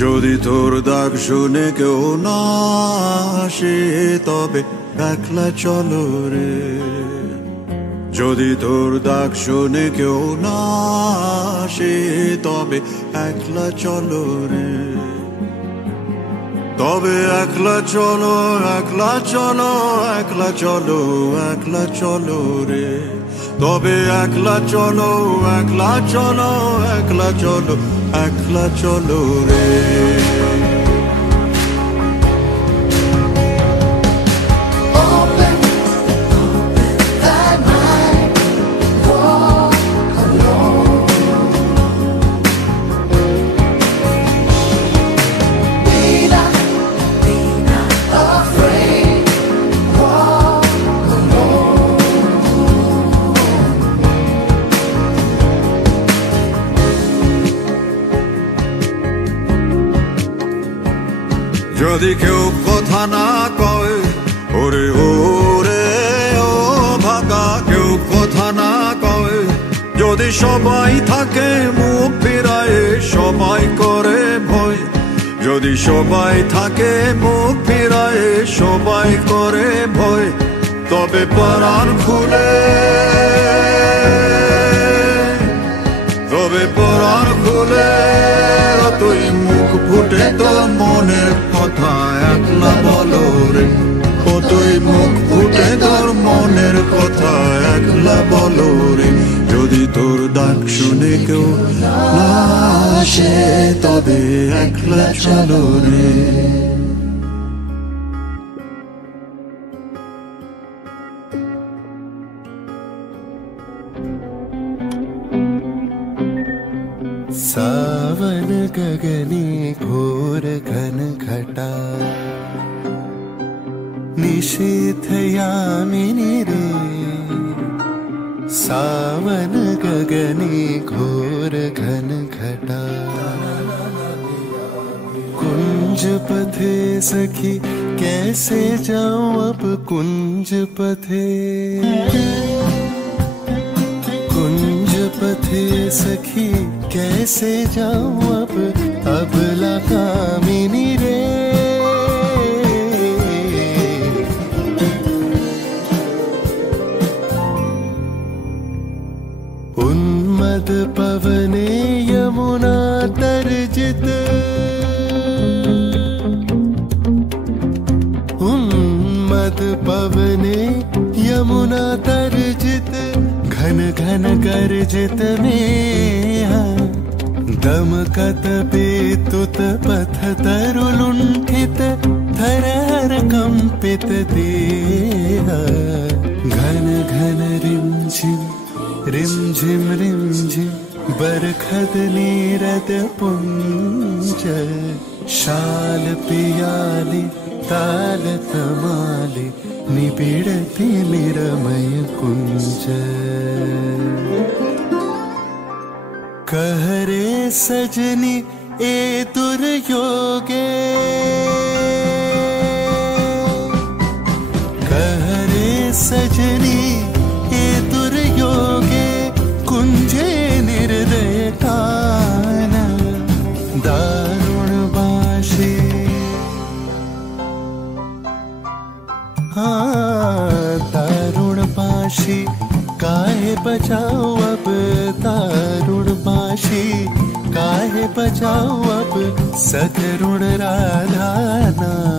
যদি তোর ডাক শুনে কেউ না আসে তবে একলা চলো রে। যদি তোর ডাক শুনে কেউ না আসে তবে একলা চলো রে। তবে একলা চলো, একলা চলো, একলা চলো, একলা চলো রে। তবে একলা চলো, একলা চলো, একলা চলো, একলা চলো রে। যদি কেউ কথা না কয় ওরে ওরে ও ভাগা, কেউ কথা না কয়, যদি সবাই থাকে মুখ ফিরায়ে সবাই করে ভয়। যদি সবাই থাকে মুখ ফিরায়ে সবাই করে ভয়, তবে পরাণ খুলে, তবে পরাণ খুলে তুই মুখ ফুটে তোর মনের কথা একলা বলো রে। ও তুই মুখ ফুটে তোর মনের কথা একলা বলো রে। যদি তোর ডাক শুনে কেউ না আসে তবে একলা চলো রে। सावन गगने घोर घन घटा, निशीथ यामिनी रे। सावन गगने घोर घन घटा, कुंज पथे सखी कैसे जाऊं अब कुंज पथे। कुंज पथे सखी कैसे जाऊं अब अबला कामिनी रे। उन्मद पवने यमुना तर्जित, उन्मद पवने यमुना तर्जित, घन घन गर्जित में दमकत पेतुत पथ तरुलुंठित, थरहर कंपित देह। घन घन रिमझिम रिमझिम रिमझिम बरखद नीरद पुंज, शाल पियाली ताल तमाली निबिड़ती निरमय कुंज। कहरे सजनी ए दुर्योगे, कहरे सजनी ए दुर्योगे, कुंजे निर्दय कान दारुण बाशी। दारुण बाशी काहे बजाओ अब, दारुण बाशी काहे बजाओ अब, सदरुण राधा ना।